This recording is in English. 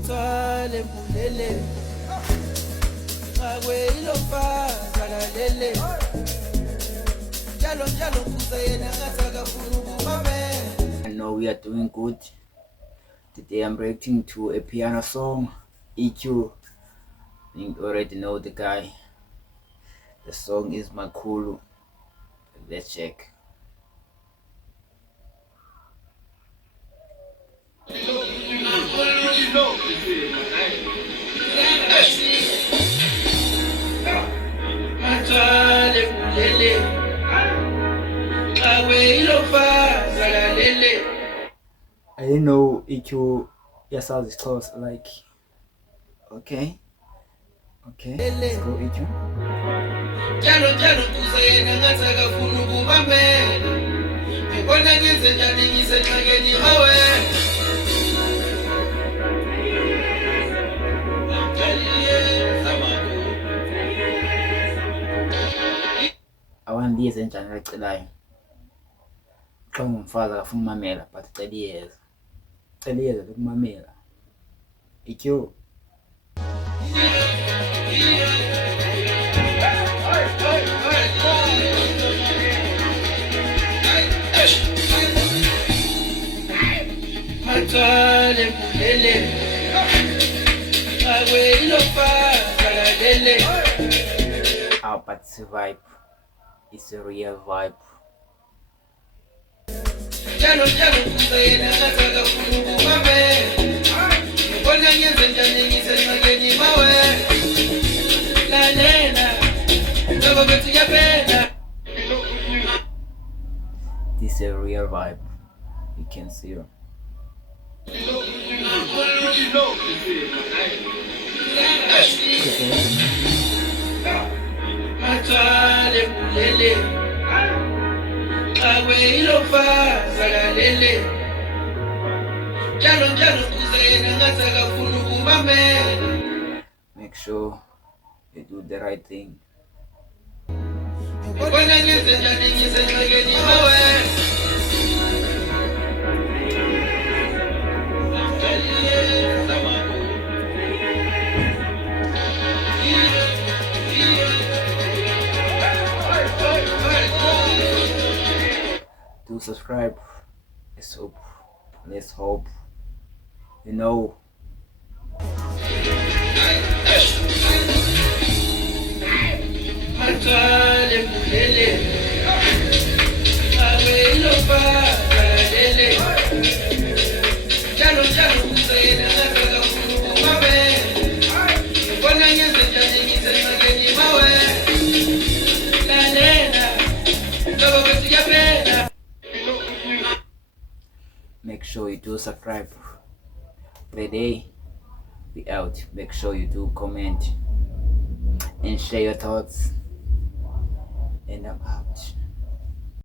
Mathwale mbulele Ngakwe ilofaza lalele Njalo njalo kuza yena ngathi akafuna ukumamela. I know we are doing good. Today I'm reacting to a piano song, EQ. You already know the guy. The song is Makhulu. Let's check. I didn't know EQ yourself is close. Like, okay, let's go EQ. Njalo njalo kuza yena ngathi akafuna ukumamela. Ngibona ngenze njani ngisenxakeni mawe. Awandize njani acelayo. Xa ngumfazi akafuna umamela but cela iyeza lokumamela. EQ. Mathwale mbulele Ngakwe ilofaza lalele. Oh, but it's a vibe. It's a real vibe. Njalo njalo kuza yena ngathi akafuna ukumamela. Ngibona ngenze njani ngisenxakeni mawe. Lalela ngoba bethu yaphela. This is a real vibe. You can see it. Mathwale mbulele Ngakwe ilofaza lalele Njalo njalo kuza yena ngathi akafuna ukumamela. Make sure you do the right thing. Ngibona ngenze njani ngisenxakeni mawe. Do subscribe. Let's hope. You know. Mathwale mbulele Ngakwe ilofaza lalele Njalo njalo kuza yena ngathi akafuna ukumamela. Ngibona ngenze njani ngisenxakeni mawe. Lalela ngoba bethu yaphela. Make sure you do subscribe. The day we out. Make sure you do comment and share your thoughts. And I'm out.